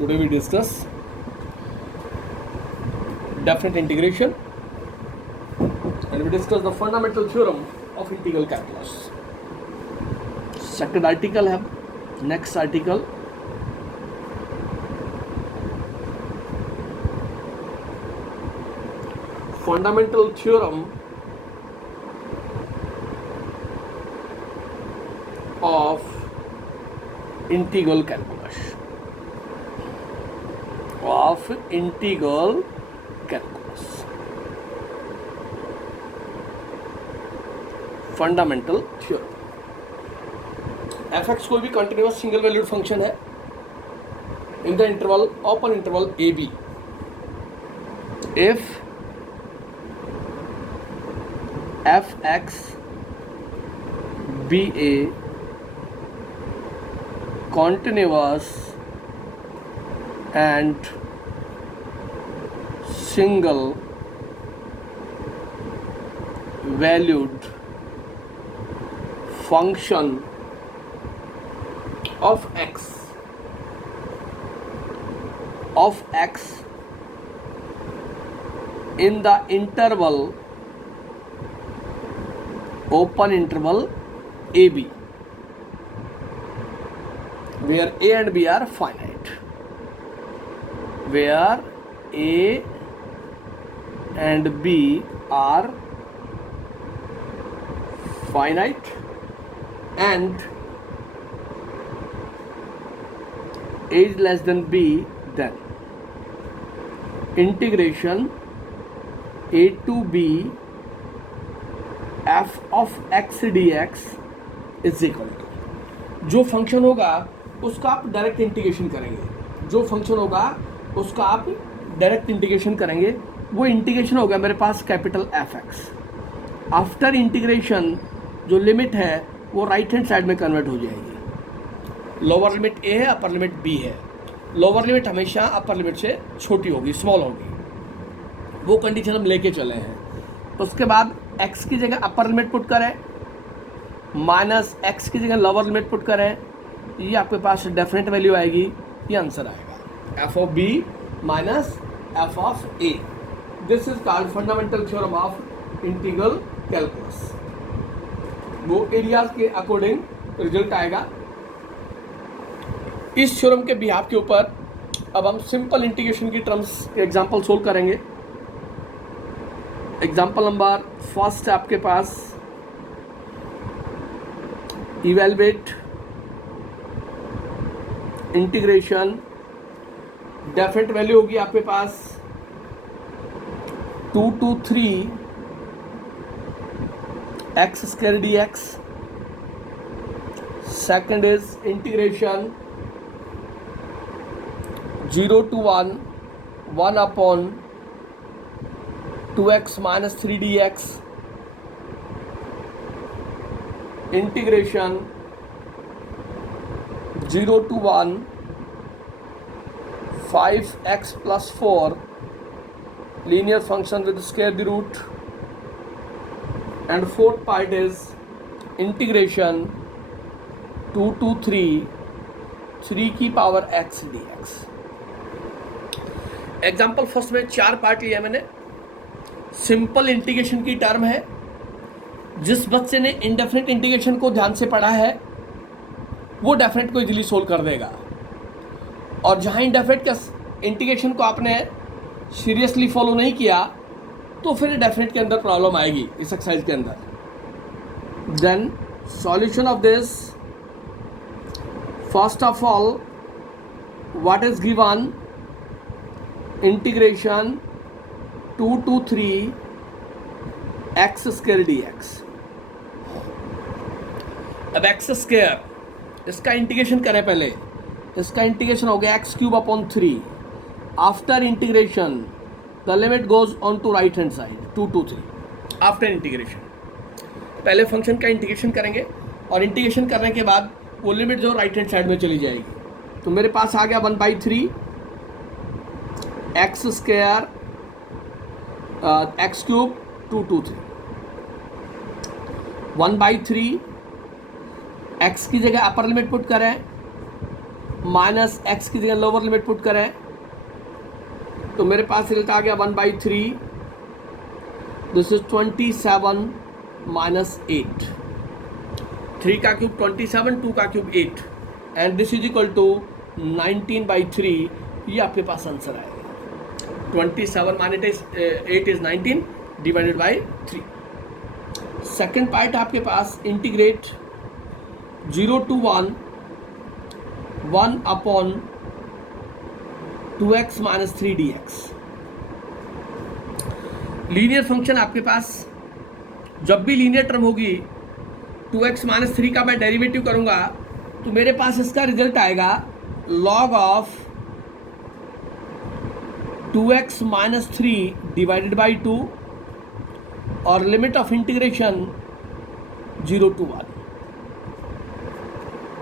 Today we discuss definite integration and we discuss the fundamental theorem of integral calculus. Second article है, next article fundamental theorem of integral calculus. Fundamental theorem. F X कोई भी continuous single valued function है in the interval open interval A B if F X B A continuous and single valued function of x in the interval open interval AB where a and b are finite, where a and b are finite and a is less than b, then integration a to b f of x dx is equal to, जो function होगा उसका आप direct integration करेंगे, जो function होगा उसका आप direct integration करेंगे, वो इंटीग्रेशन होगा मेरे पास capital F X. After integration जो लिमिट है वो राइट हैंड साइड में कन्वर्ट हो जाएगी. लोअर लिमिट ए है, अपर लिमिट बी है. लोअर लिमिट हमेशा अपर लिमिट से छोटी होगी, स्मॉल होगी, वो कंडीशन हम लेके चले हैं. उसके बाद एक्स की जगह अपर लिमिट पुट करें, माइनस एक्स की जगह लोअर लिमिट पुट करें, ये आपके पास डेफिनेट वैल्यू आएगी, ये आंसर आएगा F of B minus F of A. This is called fundamental theorem of integral calculus. वो एरियाज के अकॉर्डिंग रिजल्ट आएगा. इस थ्योरम के बिहाफ के ऊपर अब हम सिंपल इंटीग्रेशन की टर्म्स के एग्जांपल सोल्व करेंगे. एग्जांपल नंबर फर्स्ट आपके पास इवेलुएट इंटीग्रेशन. डेफिनेट वैल्यू होगी आपके पास 2 to 3 x square dx. Second is integration 0 to 1 upon 2x minus 3 dx. Integration 0 to 1 5x plus 4 linear function with square the root. And fourth part is integration 2 to 3 की power x dx. Example first में 4 part लिया मैंने. Simple integration की term है. जिस बच्चे ने indefinite integration को ध्यान से पढ़ा है वो डेफिनेट को इजीली सोल्व कर देगा, और जहाँ इंडेफिनिट का इंटीग्रेशन को आपने सीरियसली फॉलो नहीं किया तो फिर डेफिनेट के अंदर प्रॉब्लम आएगी इस एक्सरसाइज के अंदर. Then solution of this, first of all what is given, integration 2 to 3 x square dx. अब x स्क्वायर इसका इंटीग्रेशन करें पहले. इसका इंटीग्रेशन हो गया x cube upon 3. After integration the limit goes on to right hand side 2 to 3. After integration पहले function का integration करेंगे और इंटीग्रेशन करने के बाद वो लिमिट जो राइट हैंड साइड में चली जाएगी. तो मेरे पास आ गया 1/3 x square x cube 2 to 3. 1/3 x की जगह अपर लिमिट पुट करें माइनस एक्स की जगह लोअर लिमिट पुट करें तो मेरे पास रिजल्ट आ गया 1/3, दिस इज 27 माइनस 8, 3 का क्यूब 27, 2 का cube 8 and this is equal to 19/3। ये आपके पास आंसर आएगा। 27 minus 8 is 19 divided by 3। Second part आपके पास integrate 0 to 1 upon 2x minus 3 dx। Linear function आपके पास जब भी लीनियर टर्म होगी 2x माइनस 3 का मैं डेरिवेटिव करूंगा तो मेरे पास इसका रिजल्ट आएगा log of 2x minus 3 divided by 2 और limit of integration 0 to 1,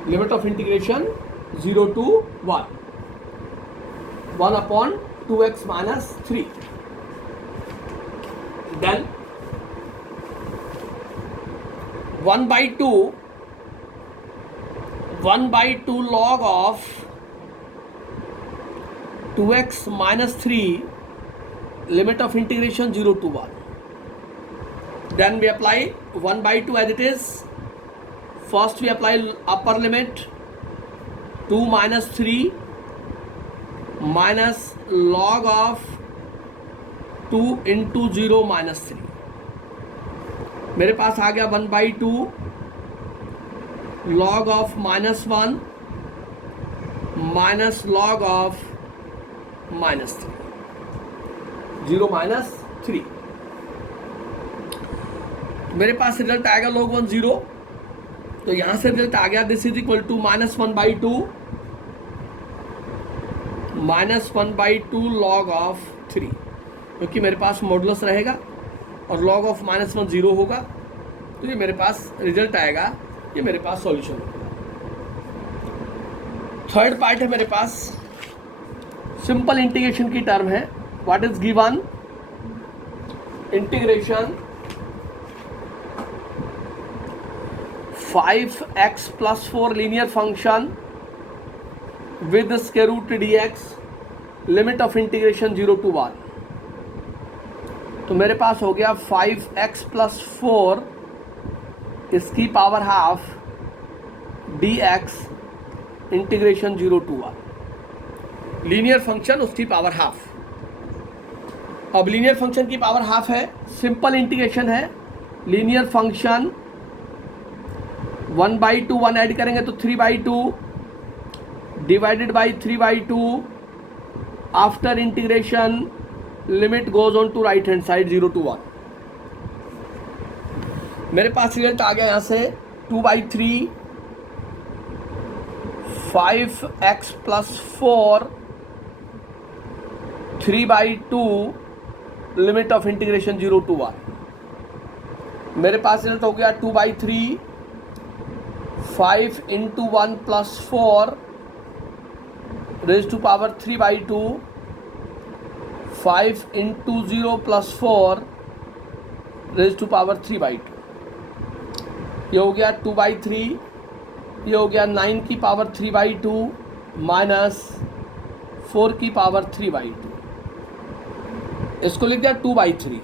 limit of integration 0 to 1 upon 2x minus 3, then 1/2 log of 2x minus 3 limit of integration 0 to 1, then we apply 1/2 as it is. First we apply upper limit 2 minus 3 minus log of 2 into 0 minus 3। मेरे पास आ गया 1/2 log of -1 minus log of -3, 0 minus 3। मेरे पास result आएगा log 1 0, तो यहां से result आ गया this is equal to -1/2 log of 3, क्योंकि मेरे पास मॉडुलस रहेगा और log ऑफ -1 0 होगा, तो ये मेरे पास रिजल्ट आएगा, ये मेरे पास सॉल्यूशन होगा। थर्ड पार्ट है मेरे पास सिंपल इंटीग्रेशन की टर्म है। What is given? Integration 5x plus 4 linear function with square root dx, limit of integration 0 to 1। तो मेरे पास हो गया 5x plus 4 इसकी power half dx integration 0 to 1, linear function उसकी पावर हाफ। अब लीनियर फंक्शन की पावर हाफ है, simple integration है, लीनियर फंक्शन 1/2 1 ऐड करेंगे तो 3/2 divided by 3/2 after integration limit goes on to right hand side 0 to 1। मेरे पास result आ गया यहाँ से 2/3 5x plus 4 3/2 limit of integration 0 to 1। मेरे पास रिजल्ट हो गया 2/3 5 into 1 plus 4 raised to power 3/2 5 into 0 plus 4 raised to power 3/2। ये हो गया 2/3, ये हो गया 9 की पावर 3/2 माइनस 4 की पावर 3/2। इसको लिख दिया 2/3,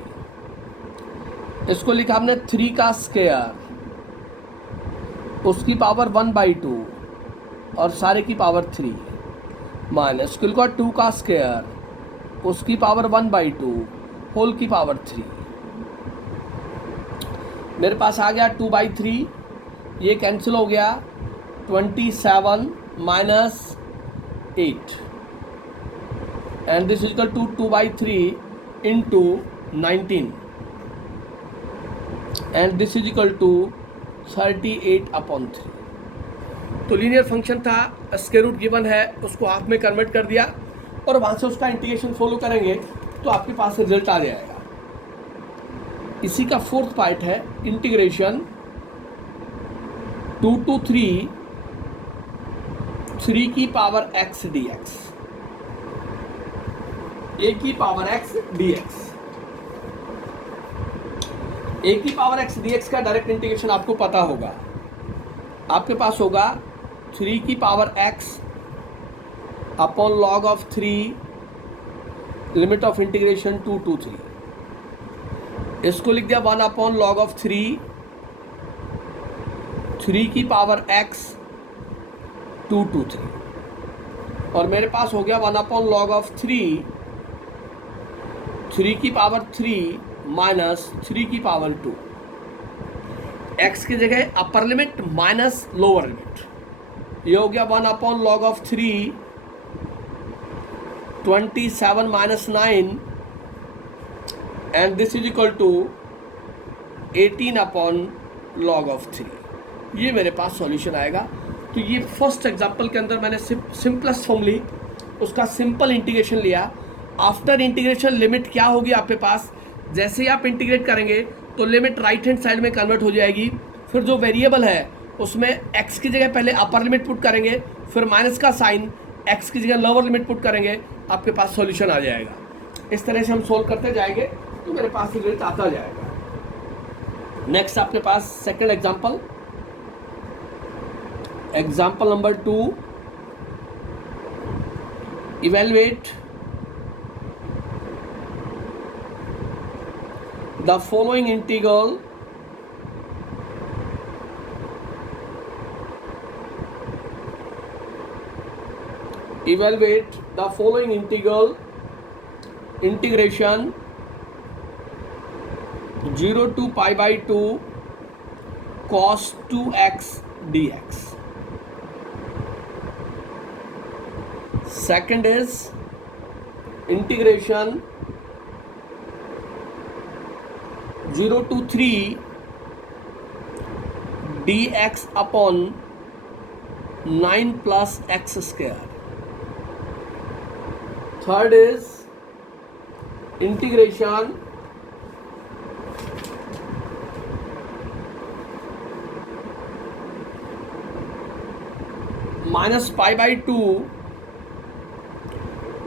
इसको लिखा हमने 3 का स्क्वायर, उसकी पावर 1/2 और सारे की पावर 3 माइनस इसको लिखा 2 का स्क्वायर, उसकी पावर 1/2 होल की पावर 3। मेरे पास आ गया 2/3, ये कैंसिल हो गया 27 minus 8 and this equal to 2/3 into 19 and this is equal to 38/3। तो लीनियर फंक्शन था, स्क्वायर रूट गिवन है, उसको हाफ में कन्वर्ट कर दिया और वहाँ से उसका इंटीग्रेशन फॉलो करेंगे तो आपके पास रिजल्ट आ जाएगा। इसी का फोर्थ पार्ट है इंटीग्रेशन 2 to 3 की पावर x dx, a की पावर x dx। a की पावर x dx का डायरेक्ट इंटीग्रेशन आपको पता होगा, आपके पास होगा 3 की power x upon log of 3 limit of integration 2 to 3। इसको लिख दिया 1 अपॉन लॉग ऑफ 3 की पावर x 2 to 3, और मेरे पास हो गया 1 अपॉन लॉग ऑफ 3 की पावर 3 माइनस 3 की पावर 2। x की जगह upper limit minus lower limit, ये हो गया 1 upon log of 3 27 minus 9 and this is equal to 18 upon log of 3। ये मेरे पास सॉल्यूशन आएगा। तो ये फर्स्ट एग्जांपल के अंदर मैंने सिंपलेस्ट फॉर्म ली, उसका सिंपल इंटीग्रेशन लिया। आफ्टर इंटीग्रेशन लिमिट क्या होगी आपके पास, जैसे ही आप इंटीग्रेट करेंगे तो लिमिट राइट हैंड साइड में कन्वर्ट हो जाएगी। फिर जो वेरिएबल है उसमें x की जगह पहले अपर लिमिट पुट करेंगे, फिर माइनस का साइन, x की जगह लोअर लिमिट पुट करेंगे, आपके पास सॉल्यूशन आ जाएगा। इस तरह से हम सोल्व करते जाएंगे तो मेरे पास रिजल्ट आता जाएगा। नेक्स्ट आपके पास second example, example number 2, evaluate the following integral integration 0 to pi by 2 cos 2x dx। second is integration 0 to 3 dx upon 9 plus x square। third is integration minus pi by 2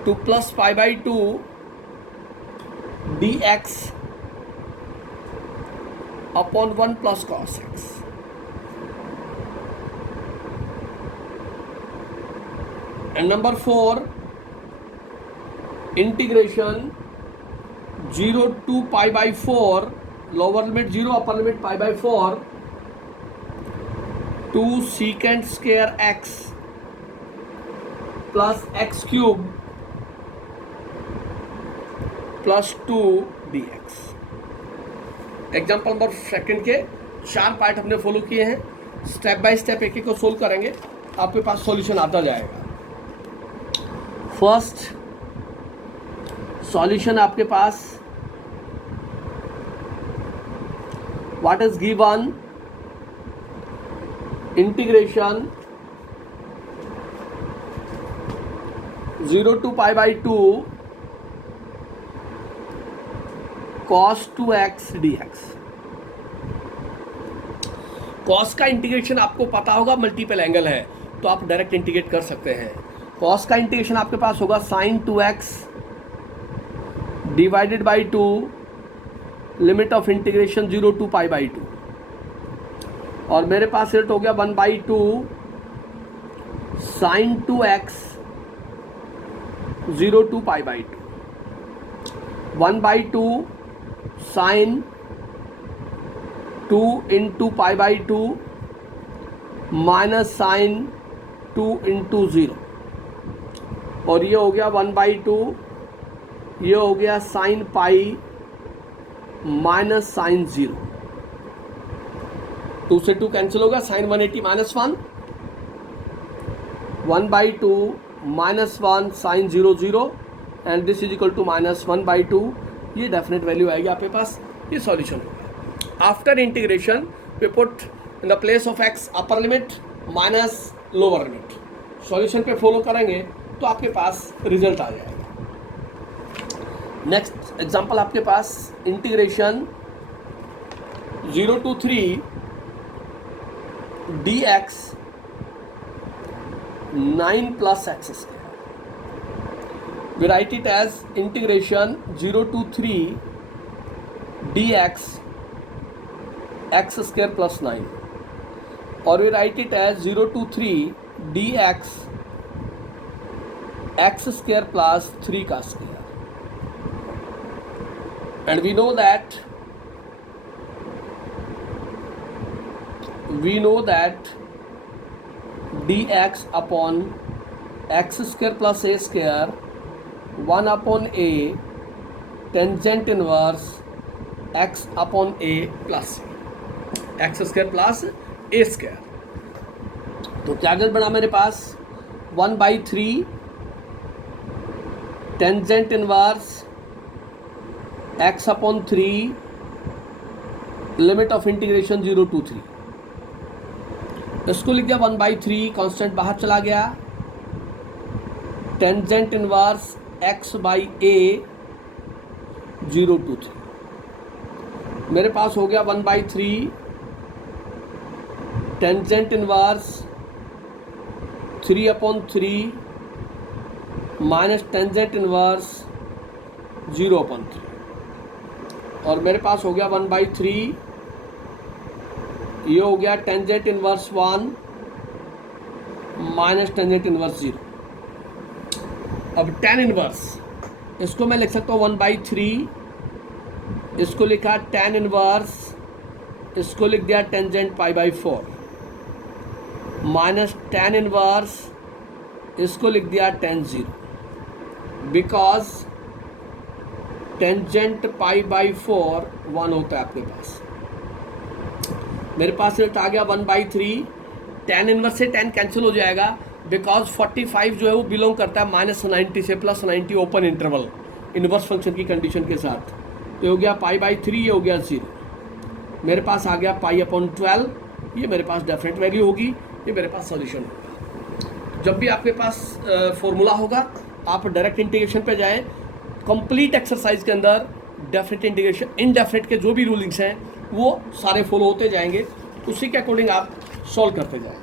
to plus pi by 2 dx upon 1 plus cos x। And number 4 integration 0 to pi by 4 lower limit 0 upper limit pi by 4 2 secant square x plus x cube plus 2 dx। Example number second के 4 part हमने follow किए हैं, step by step एक एक को solve करेंगे, आपके पास solution आता जाएगा। फर्स्ट सॉल्यूशन आपके पास what is given integration 0 to pi by 2 cos 2x dx। cos का इंटीग्रेशन आपको पता होगा मल्टीपल एंगल है, तो आप डायरेक्ट इंटीग्रेट कर सकते हैं। cos का इंटीग्रेशन आपके पास होगा sin 2x divided by 2 limit of integration 0 to pi by 2, और मेरे पास रेट हो गया 1/2 sin 2x 0 to pi by 2, 1/2 sin 2 into pi by 2 minus sin 2 into 0, और ये हो गया 1/2, ये हो गया sin पाई माइनस sin 0, 2 से 2 कैंसिल होगा, sin 180 minus 1, 1/2 minus 1 sin 0 0 and this is equal to minus 1/2। ये डेफिनेट वैल्यू आएगी आपके पास, ये सॉल्यूशन होगा। After integration we put in the place of x upper limit minus lower limit, solution पे follow करेंगे तो आपके पास रिजल्ट आ जाएगा। नेक्स्ट एग्जांपल आपके पास integration 0 to 3 dx 9 plus x square। We write it as integration 0 to 3 dx x square plus 9, or we write it as 0 to 3 dx X square plus 3 का square, and we know that dx upon X square plus A square 1 upon A tangent inverse X upon A plus X square plus A square. तो क्या जब बना मेरे पास 1/3 tangent inverse X upon 3 limit of integration 0 to 3। इसको लिख दिया 1/3, constant बाहर चला गया, tangent inverse x by A 0 to 3। मेरे पास हो गया 1/3 tangent inverse 3/3 minus tangent inverse 0/3, और मेरे पास हो गया 1/3, ये हो गया tangent inverse 1 minus tangent inverse 0। अब tan इनवर्स, इसको मैं लिख सकता हूँ 1/3, इसको लिखा tan इनवर्स, इसको लिख दिया टेंजेंट π/4 माइनस tan इनवर्स, इसको लिख दिया tan 0, बिकॉज टेंजेंट π/4 1 होता है आपके पास। मेरे पास रेट आ गया 1/3, tan इनवर्स से tan कैंसिल हो जाएगा, बिकॉज 45 जो है वो बिलोंग करता है -90 से +90 ओपन इंटरवल इनवर्स फंक्शन की कंडीशन के साथ। तो हो गया π/3, ये हो गया 0। मेरे पास आ गया π/12, ये मेरे पास डेफिनेट वैल्यू होगी, ये मेरे पास सॉल्यूशन होगा। जब भी आपके पास फॉर्मूला होगा आप डायरेक्ट इंटीग्रेशन पे जाएं, कंप्लीट एक्सरसाइज के अंदर डेफिनेट इंटीग्रेशन इनडेफिनेट के जो भी रूलिंग्स हैं वो सारे फॉलो होते जाएंगे, उसी के अकॉर्डिंग आप सॉल्व करते जाएं।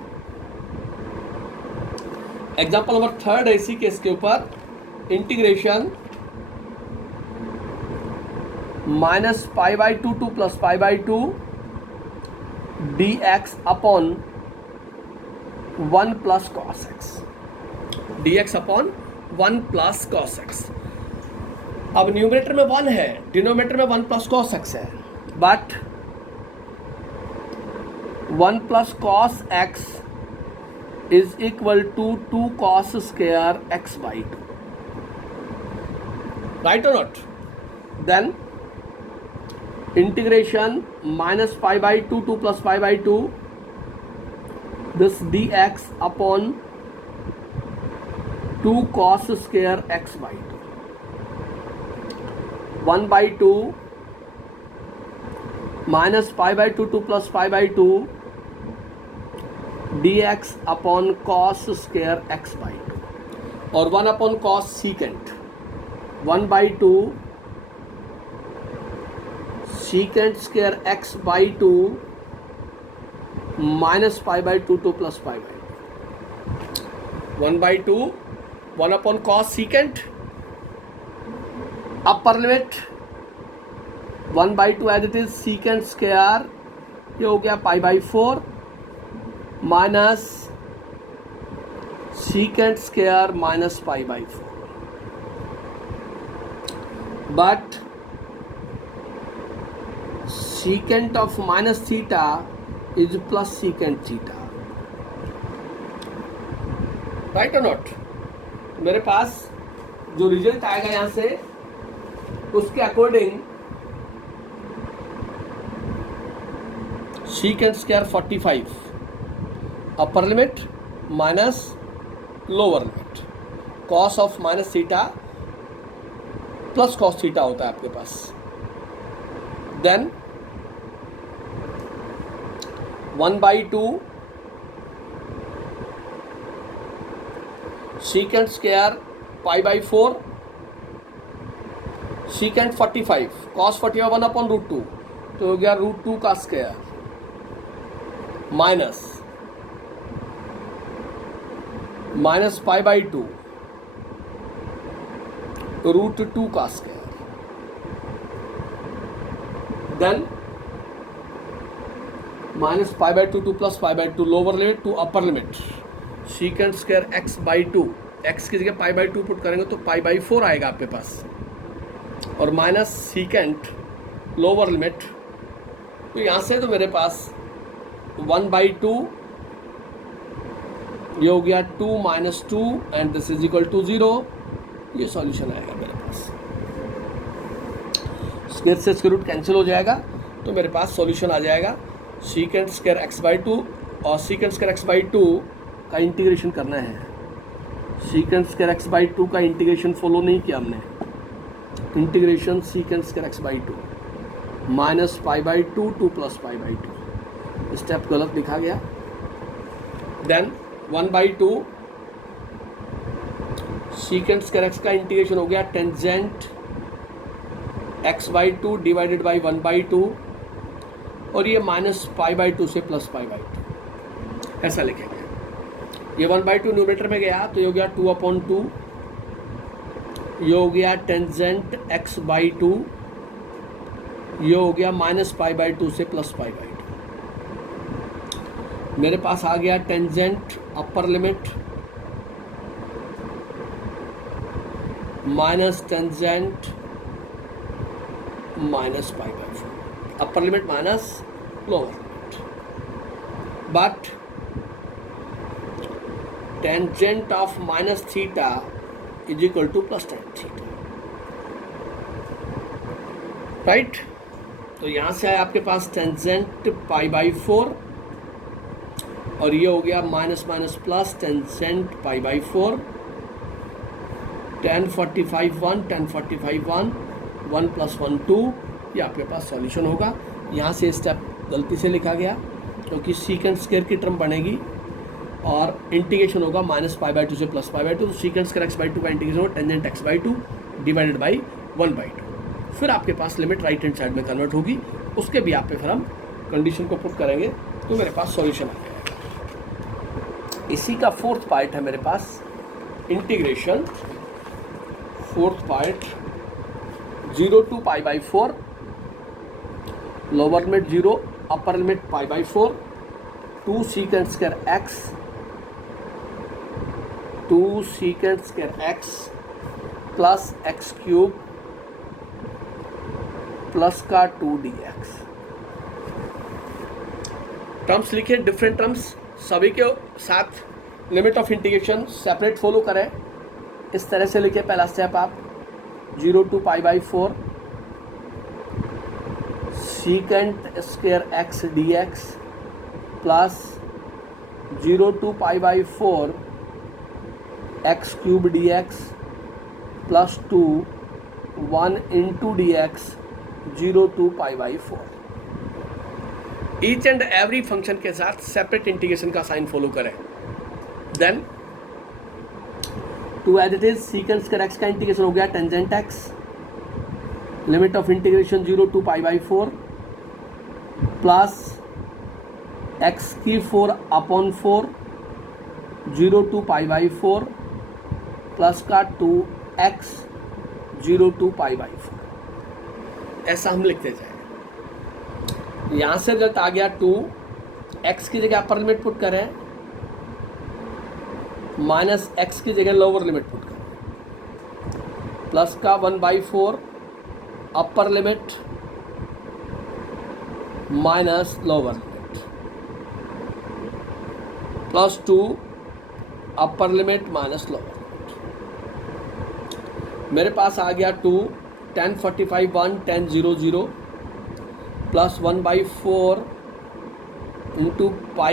एग्जाम्पल नंबर 3 है इसी केस के ऊपर, integration -π/2 to +π/2 dx upon 1 + cos x, dx upon 1 + cos x। अब न्यूमरेटर में 1 है, डिनोमिनेटर में 1 + cos x है, but 1 + cos x is equal to 2 cos square x/2, right or not? Then integration -π/2 to +π/2 this dx upon 2 cos square x/2, 1/2 -π/2 to +π/2 dx upon cos square x/2, और 1 upon cos secant 1/2 secant square x/2 -π/2 to +π/2, 1/2 1 upon cos secant upper limit 1/2 as it is secant square, ये हो गया π/4 minus secant square minus π/4, but secant of minus theta is plus secant theta, right or not? मेरे पास जो result आएगा यहाँ से उसके according secant square 45 upper limit minus lower limit, cos of minus theta plus cos theta होता है आपके पास। देन 1/2 secant स्क्वायर π/4 secant 45 cos 45 1 अपॉन √2, तो हो गया √2 का स्क्वायर माइनस π/2 √2 का square, then -π/2 to +π/2 lower limit to upper limit secant square x/2 x की जगह पाई बाई 2 पुट करेंगे तो पाई बाई 4 आएगा आपके पास, और माइनस सीकेंट लोअर लिमिट, तो यहाँ से तो मेरे पास 1/2 ये हो गया 2 - 2 and this is equal to 0, ये सॉल्यूशन आएगा मेरे पास। स्क्वायर से स्क्वायर रूट कैंसिल हो जाएगा तो मेरे पास सॉल्यूशन आ जाएगा सीकेंट स्क्वायर x/2, और सीकेंट स्क्वायर x/2 का इंटीग्रेशन करना है। सीकेंट स्क्वायर x/2 का इंटीग्रेशन फॉलो नहीं किया हमने, integration secant square x/2 minus π/2 to plus π/2, step गलत लिखा गया। देन 1/2 सीकेंट स्क्वायर x का इंटीग्रेशन हो गया टेंजेंट x/2 डिवाइडेड बाई 1/2, और ये माइनस π/2 से प्लस π/2 ऐसा लिखेंगे। ये 1/2 न्यूमरेटर में गया तो ये हो गया 2/2, ये हो गया टेंजेंट x/2, ये हो गया माइनस π/2 से प्लस π/2। मेरे पास आ गया tangent upper limit minus tangent minus π/4, upper limit minus lower limit, but tangent of minus theta is equal to plus tan theta, right. तो यहाँ से आया आपके पास टेंजेंट π/4, और ये हो गया माइनस माइनस प्लस टेंजेंट π/4, 10 45 1 10 45 1 1 + 1 2, ये आपके पास सॉल्यूशन होगा। यहाँ से स्टेप गलती से लिखा गया क्योंकि सीकेंट स्क्वायर की टर्म बनेगी और इंटीग्रेशन होगा माइनस π/2 से प्लस π/2, तो सीकेंट स्क्वायर x/2 का इंटीग्रेशन होगा टेंजेंट x/2 डिवाइडेड बाई 1/2, फिर आपके पास लिमिट राइट हैंड साइड में कन्वर्ट होगी, उसके भी आप पे फिर हम कंडीशन को पुट करेंगे तो मेरे पास सॉल्यूशन आ जाएगा। इसी का फोर्थ पार्ट है मेरे पास integration, fourth part 0 to π/4, lower limit 0 upper limit π/4, 2 secant square x, 2 secant square x plus x³ plus का 2dx। टर्म्स लिखे, डिफरेंट टर्म्स, सभी के साथ limit of integration separate follow करें। इस तरह से लिखे पहला स्टेप आप 0 to π/4 secant square x dx plus 0 to π/4 x³ dx plus 2 1 into dx 0 to π/4। Each and every function के साथ सेपरेट इंटीग्रेशन का साइन फॉलो करें। Then two as it is secant square x का इंटीग्रेशन हो गया tangent x, limit of integration 0 to π/4 plus x⁴/4 0 to π/4 plus का 2x 0 to π/4, ऐसा हम लिखते जाए। यहाँ से रिजल्ट आ गया 2, x की जगह अपर लिमिट पुट करें माइनस x की जगह लोअर लिमिट पुट करें, प्लस का 1/4 अपर limit minus lower limit plus 2 अपर लिमिट माइनस लोअर लिमिट। मेरे पास आ गया 2 10 45 1 10 0 0 plus 1/4 into π⁴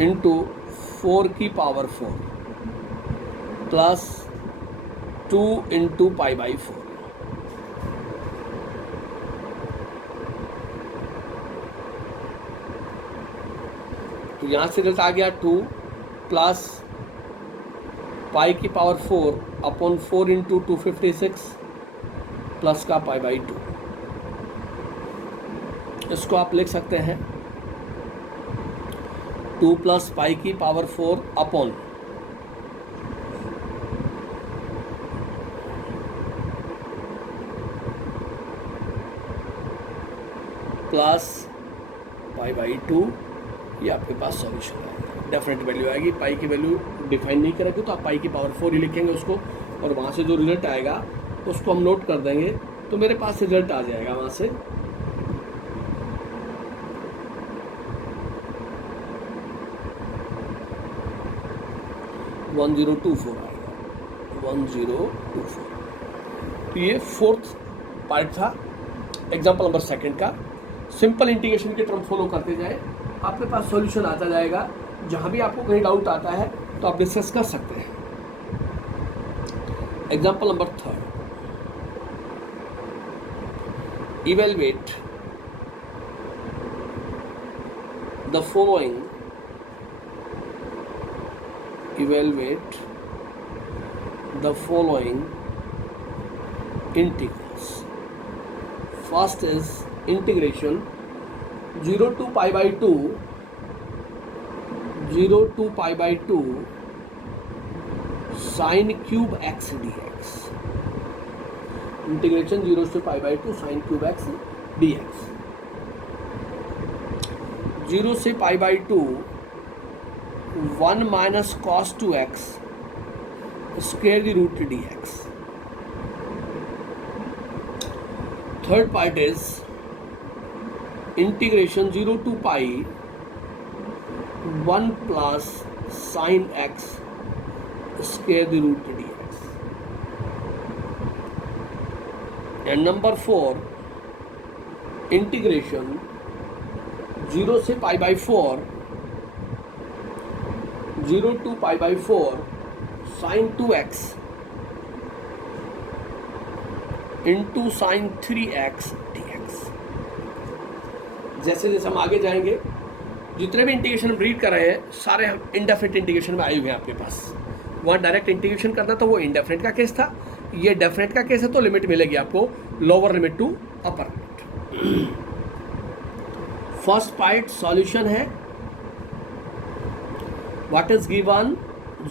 into 4⁴ plus 2 into π/4। तो यहाँ से रिजल्ट आ गया 2 प्लस π⁴ अपॉन 4 इंटू 256 प्लस का π/2। इसको आप लिख सकते हैं 2 प्लस π⁴ अपॉन प्लस π/2, ये आपके पास सॉल्यूशन है। डेफिनेट वैल्यू आएगी। पाई की वैल्यू डिफाइन नहीं करेंगे तो आप पाई की पावर 4 ही लिखेंगे उसको, और वहाँ से जो रिजल्ट आएगा उसको हम नोट कर देंगे, तो मेरे पास रिजल्ट आ जाएगा वहाँ से 1024 आएगा, 1024। तो ये फोर्थ पार्ट था एग्जाम्पल नंबर सेकंड का। सिंपल इंटीग्रेशन के टर्म फॉलो करते जाए, आपके पास सॉल्यूशन आता जाएगा। जहाँ भी आपको कहीं डाउट आता है तो आप डिस्कस कर सकते हैं। Example number third, evaluate the following, evaluate the following integrals. First is integration 0 to pi by 2 sine cube x dx. Integration 0 to pi by 2 sine cube x dx. 0 से pi by 2 1 minus cos 2x square the root dx. Third part is integration 0 to pi 1 plus sin x square the root dx. And number 4, integration 0 से pi by 4 0 to pi by 4 sin 2x into sin 3x dx. जैसे जैसे हम आगे जाएंगे, जितने भी integration हम read कर रहे हैं सारे हम इंडेफिनिट इंटीग्रेशन में आए हुए हैं आपके पास। वहाँ डायरेक्ट इंटीग्रेशन करना तो वो इंडेफिनिट का केस था, ये डेफिनेट का केस है, तो लिमिट मिलेगी आपको lower limit to upper limit. First part solution है, what is given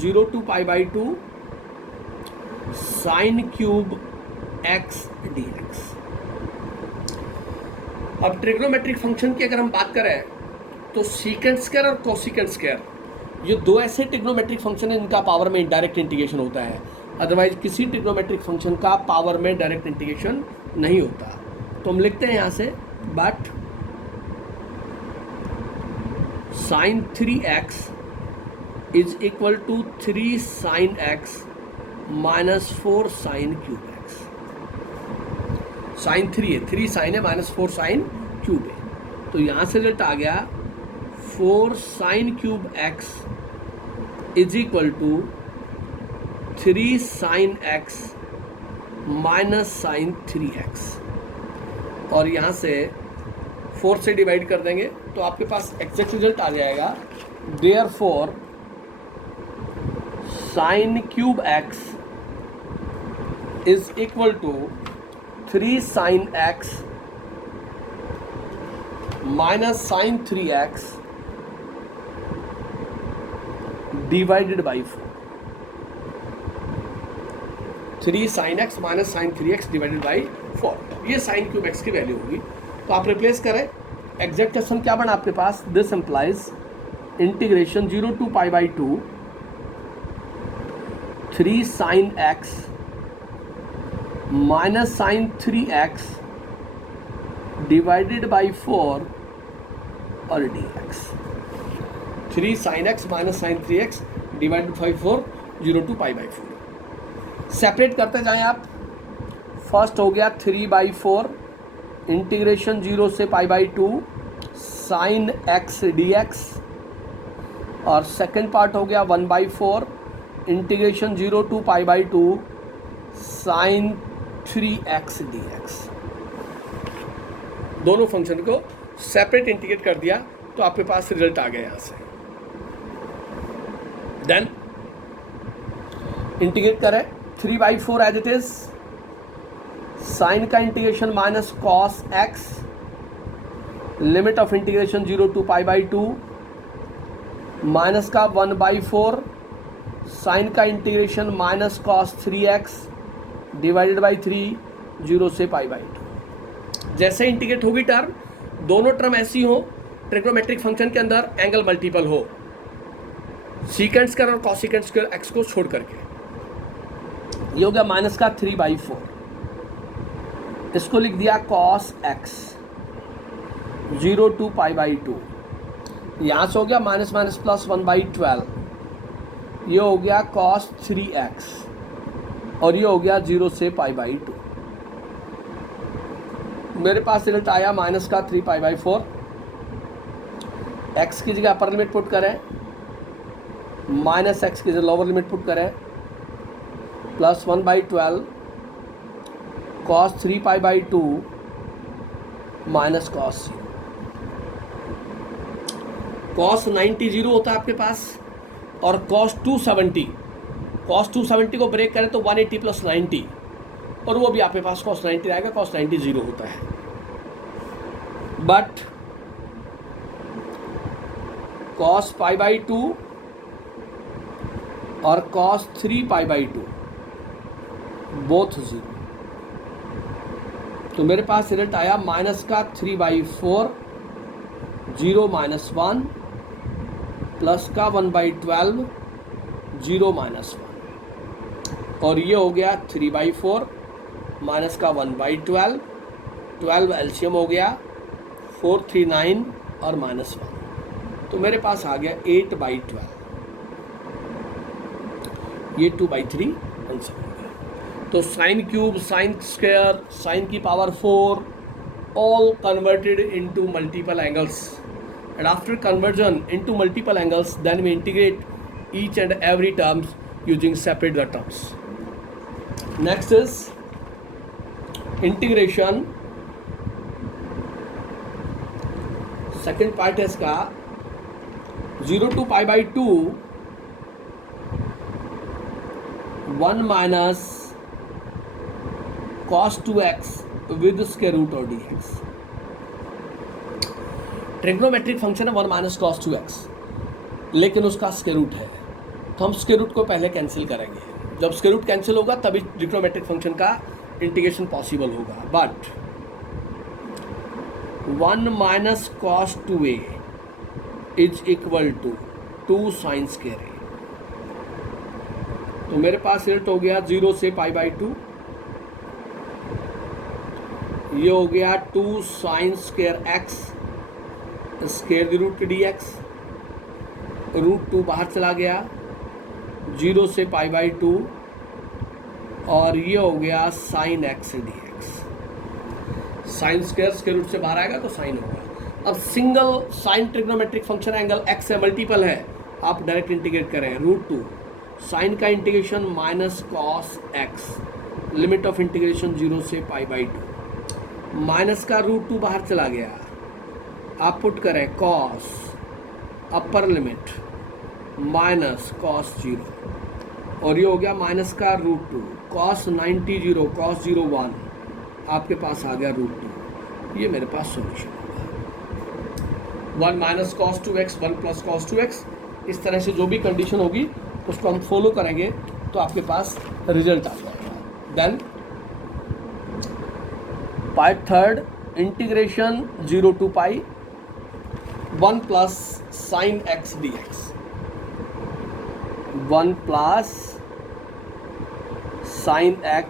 0 to pi by 2 sin cube x dx. अब ट्रिग्नोमेट्रिक फंक्शन की अगर हम बात करें तो सीकेंट स्क्वायर और कोसिकेंट स्क्वायर, ये दो ऐसे ट्रिग्नोमेट्रिक फंक्शन है जिनका पावर में डायरेक्ट इंटीग्रेशन होता है। अदरवाइज किसी ट्रिग्नोमेट्रिक फंक्शन का पावर में डायरेक्ट इंटीग्रेशन नहीं होता। तो हम लिखते हैं यहाँ से, but sin 3x is equal to 3 sin x minus 4 sin cube x. sin 3 है, 3 sin है माइनस 4 sin क्यूब है, तो यहाँ से रिजल्ट आ गया 4 sin cube x is equal to 3 sin x minus sin 3x, और यहाँ से 4 से डिवाइड कर देंगे तो आपके पास एग्जैक्ट रिजल्ट आ जाएगा। Therefore sin cube x is equal to 3 sin x minus sin 3x divided by 4. 3 sin x minus sin 3x divided by 4, ये sin cube x की वैल्यू होगी। तो आप रिप्लेस करें, एग्जैक्ट क्वेश्चन क्या बना आपके पास, this implies integration 0 to pi by 2 3 sin x minus sin 3x divided by 4 और dx. 3 sin x minus sin 3x divided by 4, 0 to pi by 4. Separate करते जाएं आप। फर्स्ट हो गया 3 by 4 इंटीग्रेशन 0 से pi by 2 sin x dx, और second part हो गया 1 by 4 integration 0 to pi by 2 sin 3x dx। दोनों फंक्शन को सेपरेट इंटीग्रेट कर दिया तो आपके पास रिजल्ट आ गया यहाँ से। देन इंटीग्रेट करें 3 by 4 as it is, sine का integration minus cos x, limit of integration 0 to pi by 2 minus का 1 by 4 साइन का integration minus cos 3x divided by 3, 0 से pi by 2। जैसे इंटीग्रेट होगी टर्म, दोनों टर्म ऐसी हो ट्रिग्नोमेट्रिक फंक्शन के अंदर एंगल मल्टीपल हो, सीकेंड स्क्वायर और कॉसिकेंड स्क्वायर एक्स को छोड़ करके। ये हो गया माइनस का 3/4, इसको लिख दिया कॉस एक्स 0 to π/2। यहाँ से हो गया माइनस माइनस प्लस 1/12, ये हो गया कॉस 3x और ये हो गया 0 से π/2। मेरे पास रिजल्ट आया माइनस का 3π/4। x की जगह अपर लिमिट पुट करें, माइनस एक्स की जगह लोअर लिमिट पुट करें, plus 1/12 cos 3π/2 minus cos 0। Cos 90 0 होता है आपके पास, और कॉस 270 को ब्रेक करें तो 180 + 90, और वो भी आपके पास कॉस 90 आएगा। कॉस 90 0 होता है, बट कॉस π/2 और कॉस 3π/2 बोथ 0। तो मेरे पास रिजल्ट आया माइनस का 3/4 0 - 1 प्लस का 1/12 0 - 1, और ये हो गया 3/4 माइनस का 1/12, 12 एलसीएम हो गया 439 और -1, तो मेरे पास आ गया 8/12। ये 2/3 आंसर हो गया। तो sine cube, sine square, sine की power 4 all converted into multiple angles, and after conversion into multiple angles then we integrate each and every terms using separate the terms. Next is integration. second part है इसका 0 to π/2 1 minus cos 2x with square root और dx। Trigonometric function है 1 minus cos 2x, लेकिन उसका square root है, तो हम square root को पहले कैंसिल करेंगे। जब स्क्वायर रूट कैंसिल होगा तभी ट्रिग्नोमेट्रिक फंक्शन का इंटीग्रेशन पॉसिबल होगा। But 1 minus cos 2a is equal to 2 sine square a। तो मेरे पास रिजल्ट हो गया 0 से π/2, ये हो गया 2 sine square x square root dx, √2 बाहर चला गया 0 से π/2, और ये हो गया sine x dx। Sine square square root से बाहर आएगा तो साइन होगा। अब single sine trigonometric function angle x से मल्टीपल है, आप डायरेक्ट इंटीग्रेट करें √2 साइन का integration minus cos x, limit of integration 0 से π/2, माइनस का √2 बाहर चला गया, आप पुट करें कॉस अपर लिमिट माइनस कॉस 0, और ये हो गया माइनस का √2 कॉस 90 0 कॉस 0 1, आपके पास आ गया √2। ये मेरे पास सॉल्यूशन होगा। 1 minus cos 2x 1 plus cos 2x, इस तरह से जो भी कंडीशन होगी उसको हम फॉलो करेंगे तो आपके पास रिजल्ट आ जाएगा। Then part third, integration 0 to π 1 plus sine x dx, 1 plus sine x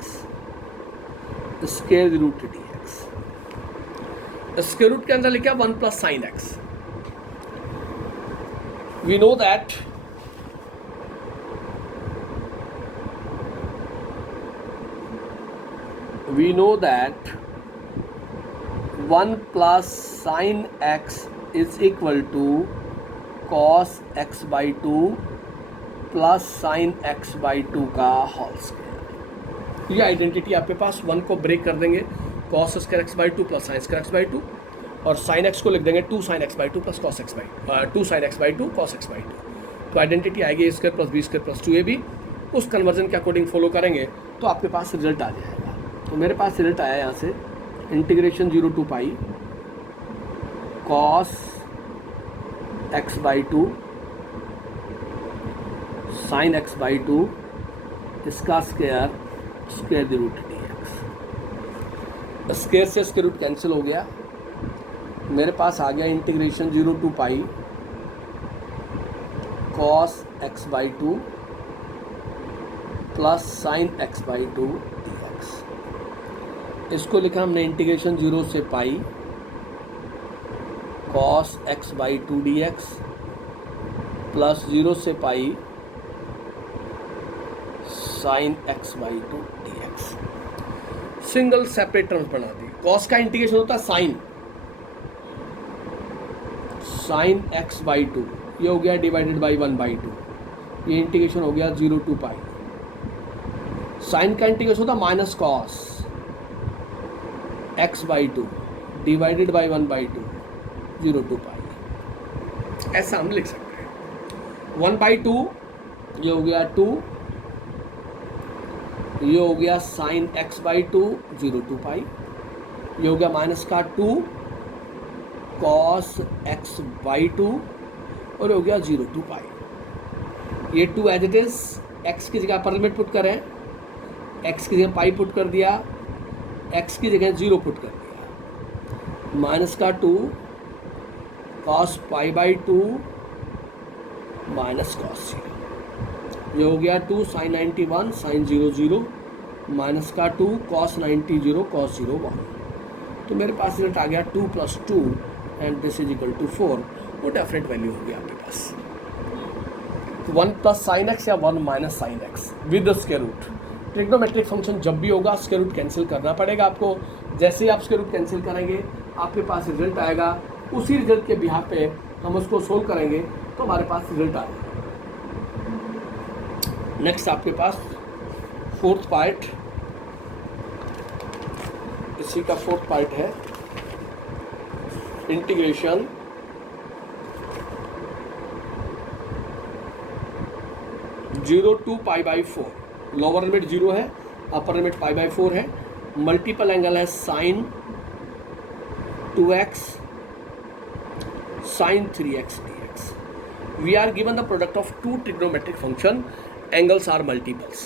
square root dx। Square root के अंदर लिखा 1 plus sine x। We know that we know that 1 plus sin x is equal to cos x by 2 plus sine x by 2 का whole square. ये identity आपके पास 1 को break कर देंगे, cos square x by 2 plus sign square x by 2, और sign x को लिख देंगे 2 sin x by 2 plus cos x by 2 sin x by 2 cos x by 2। तो आइडेंटिटी आएगी a square plus b square plus 2ab। उस conversion के according follow करेंगे तो आपके पास रिजल्ट आ जाएगा। तो मेरे पास रिजल्ट आया यहाँ से integration 0 to π cos x by 2 sin x by 2 इसका square square the root dx। Square से स्क्वायर रूट कैंसिल हो गया, मेरे पास आ गया integration 0 to π cos x by two plus sine x by two d x. इसको लिखा हमने इंटीग्रेशन 0 से pi cos x by two d x plus 0 से pi sine x by two d x. Single separate terms बना दी। Cos का integration होता है साइन एक्स बाई टू, ये हो गया डिवाइडेड बाई 1/2, ये इंटीग्रेशन हो गया 0 to पाई। साइन का इंटीग्रेशन होता है minus cos x by two divided by 1/2, 0 to पाई। ऐसा हम लिख सकते हैं। 1/2 ये हो गया 2, ये हो गया sign x by to 0 to पाई, ये हो गया माइनस का 2 कॉस एक्स बाई टू और हो गया 0 to पाई। ये 2 एज इट इज, एक्स की जगह अपर लिमिट पुट करें, एक्स की जगह पाई पुट कर दिया, एक्स की जगह 0 पुट कर दिया, माइनस का 2 cos pi by two minus cos 0, ये हो गया 2 साइन 91 साइन 0 0 माइनस का 2 कॉस 90 0 कॉस 0 1। तो मेरे पास रिजल्ट आ गया 2 + 2 and this is equal to 4। वो डेफिनेट वैल्यू हो गया आपके पास। 1 + साइन एक्स या 1 - sine x with the square root. Trigonometric function जब भी होगा स्क्वायर रूट कैंसिल करना पड़ेगा आपको। जैसे ही आप स्क्वायर रूट कैंसिल करेंगे आपके पास रिजल्ट आएगा, उसी रिजल्ट के बिहाफ पे हम उसको सोल्व करेंगे तो हमारे पास रिजल्ट आएगा। नेक्स्ट आपके पास फोर्थ पार्ट, इसी का फोर्थ पार्ट है इंटीग्रेशन 0 to π/4। लोअर लिमिट 0 है, अपर लिमिट π/4 है। मल्टीपल एंगल है sine 2x sine 3x dx। We are given the product of two trigonometric function, angles are multiples.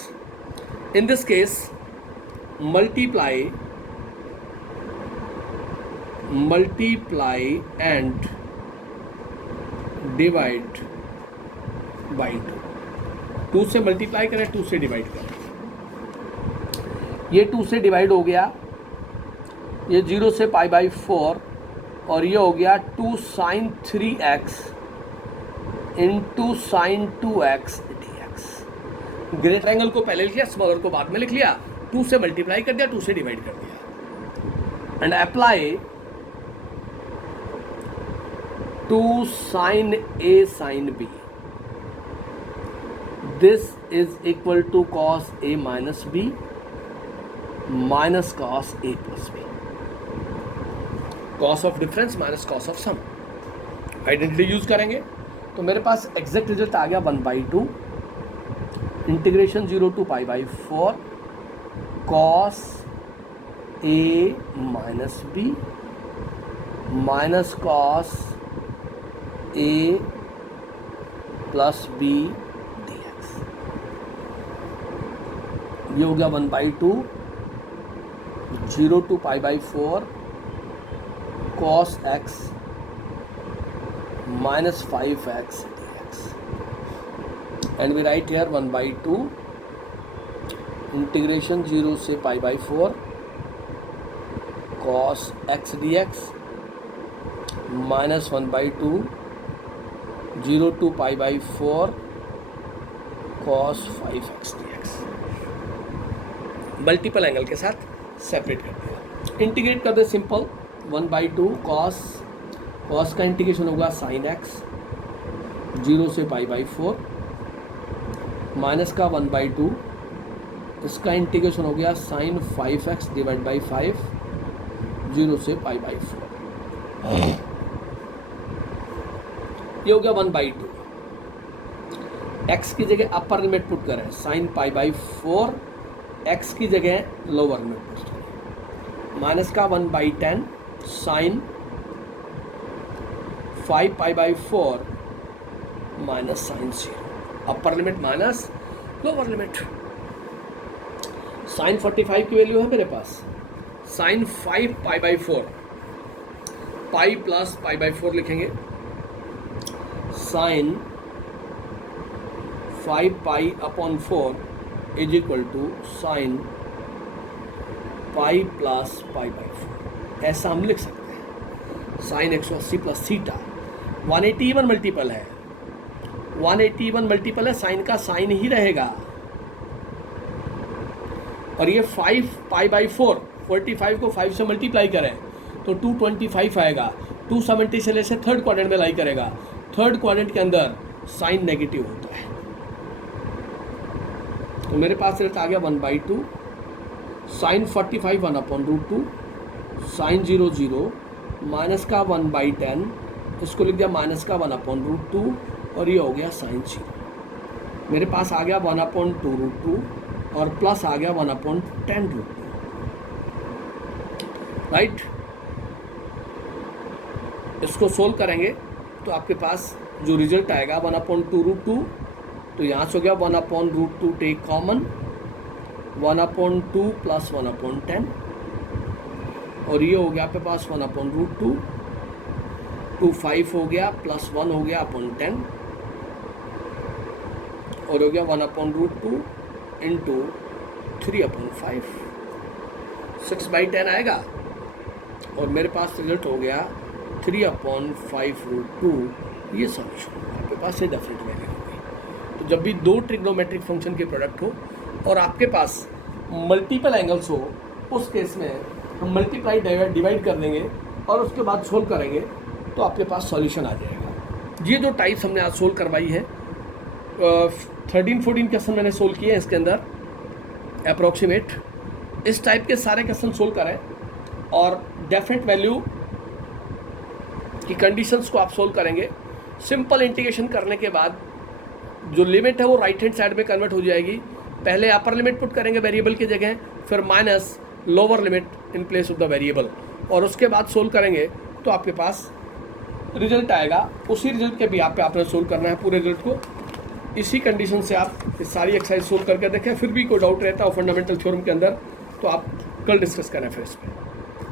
In this case, multiply and divide by 2। 2 से multiply करें, 2 से divide करें। ये 2 से divide हो गया, ये 0 से π/4 और ये हो गया 2 sine 3x into sine 2x dx। Greater angle को पहले लिख लिया, स्मॉलर को बाद में लिख लिया, 2 से मल्टीप्लाई कर दिया, 2 से डिवाइड कर दिया। And apply 2 sine a sine b, this is equal to cos a minus b minus cos a plus b। Cos of difference minus cos of sum identity use करेंगे तो मेरे पास एग्जैक्ट रिजल्ट आ गया 1/2 integration 0 to π/4 cos a minus b minus cos a plus b dx। ये हो गया 1/2 0 to π/4 cos x minus 5x dx, and we write here 1/2 integration 0 से π/4 cos x dx minus 1/2 0 to π/4 cos 5x dx। Multiple angle के साथ separate कर दिया, integrate कर they simple. 1/2 cos का इंटीग्रेशन होगा साइन एक्स 0 से π/4 माइनस का 1/2, इसका इंटीग्रेशन हो गया साइन 5x डिवाइड बाई 5 0 से π/4। ये हो गया 1/2। एक्स की जगह अपर लिमिट पुट करें, साइन π/4, एक्स की जगह लोअर लिमिट पुट करें, माइनस का 1/10 sine 5π/4 minus sine 0, upper limit minus lower limit. Sine 45 की वैल्यू है मेरे पास, साइन 5π/4 पाई प्लस π/4 लिखेंगे, sine 5 pi upon 4 is equal to sine pi plus pi by 4। ऐसा हम लिख सकते हैं, साइन 180 प्लस थीटा। 181 मल्टीपल है, 181 मल्टीपल है, साइन का साइन ही रहेगा। और ये 5 पाई बाई 4, 45 को 5 से मल्टीप्लाई करें तो 225 आएगा। 270 से लेसे थर्ड क्वाड्रेंट में लाई करेगा। थर्ड क्वाड्रेंट के अंदर साइन नेगेटिव होता है, तो मेरे पास रिजल्ट आ गया 1/2 साइन 45 1/√2 साइन 0 0 माइनस का 1/10, इसको लिख दिया माइनस का 1/√2 और ये हो गया साइन 0। मेरे पास आ गया 1/2√2 और प्लस आ गया 1/10√2, राइट। इसको सोल्व करेंगे तो आपके पास जो रिजल्ट आएगा 1/2√2, तो यहाँ से हो गया 1/√2 टेक कॉमन, 1/2 प्लस 1/10 और ये हो गया आपके पास 1/√2, 5 हो गया प्लस 1 हो गया अपॉन 10 और हो गया 1/√2 इंटू 3/5, 6/10 आएगा और मेरे पास रिजल्ट हो गया 3/5√2। ये सॉल्यूशन आपके पास ये डेफिनेट वैल्यू होगी। तो जब भी दो ट्रिग्नोमेट्रिक फंक्शन के प्रोडक्ट हो और आपके पास मल्टीपल एंगल्स हो, उस केस में हम मल्टीप्लाई डिवाइड कर देंगे और उसके बाद सोल्व करेंगे तो आपके पास सॉल्यूशन आ जाएगा। ये जो टाइप्स हमने आज सोल्व करवाई है, 13-14 क्वेश्चन मैंने सोल्व किए हैं इसके अंदर अप्रोक्सीमेट। इस टाइप के सारे क्वेश्चन सोल्व करें और डेफिनेट वैल्यू की कंडीशंस को आप सोल्व करेंगे। सिंपल इंटीग्रेशन करने के बाद जो लिमिट है वो राइट हैंड साइड में कन्वर्ट हो जाएगी। पहले अपर लिमिट पुट करेंगे वेरिएबल की जगह, फिर minus lower limit in place of the variable, और उसके बाद सोल्व करेंगे तो आपके पास रिजल्ट आएगा। उसी रिजल्ट के भी आप पे आपने सोल्व करना है पूरे रिजल्ट को। इसी कंडीशन से आप इस सारी एक्सरसाइज सोल्व करके देखें। फिर भी कोई डाउट रहता है फंडामेंटल थ्योरम के अंदर तो आप कल डिस्कस करें फिर इस पर।